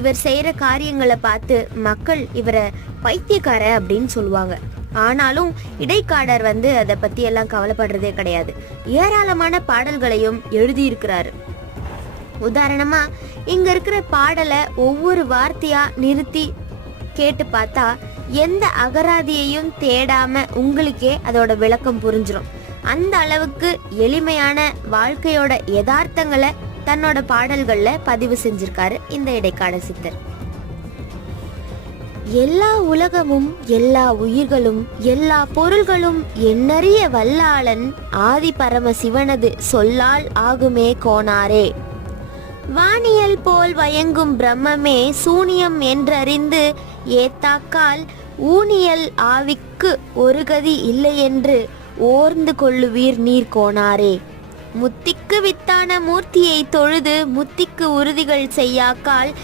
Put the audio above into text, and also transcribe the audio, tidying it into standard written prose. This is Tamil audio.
இவர் செய்யற காரியங்களை பார்த்து மக்கள் இவரை பைத்தியக்கார அப்படின்னு சொல்லுவாங்க. ஆனாலும் இடைக்காடர் அதை பத்தி எல்லாம் கவலைப்படுறதே கிடையாது. ஏராளமான பாடல்களையும் எழுதியிருக்கிறாரு. உதாரணமா இங்க இருக்கிற பாடலை ஒவ்வொரு வார்த்தையா நிறுத்தி கேட்டு பார்த்தா எந்த அகராதியையும் தேடாம உங்களுக்கே அதோட விளக்கம் புரிஞ்சிடும். அந்த அளவுக்கு எளிமையான வாழ்க்கையோட யதார்த்தங்களை தன்னோட பாடல்கள்ல பதிவு செஞ்சிருக்காரு இந்த இடைக்காட சித்தர். எல்லா உலகமும் எல்லா உயிர்களும் எல்லா பொருள்களும் எண்ணறிய வல்லாளன் ஆதி பரம சிவனது சொல்லால் ஆகுமே கோனாரே. வானியல் போல் வயங்கும் பிரம்மமே சூனியம் என்றறிந்து ஏத்தாக்கால் ஊனியல் ஆவிக்கு ஒரு கதி இல்லையென்று ஓர்ந்து கொள்ளுவீர் நீர் கோனாரே. முத்திக்கு வித்தான மூர்த்தியை தொழுது முத்திக்கு உறுதிகள் செய்யாக்கால்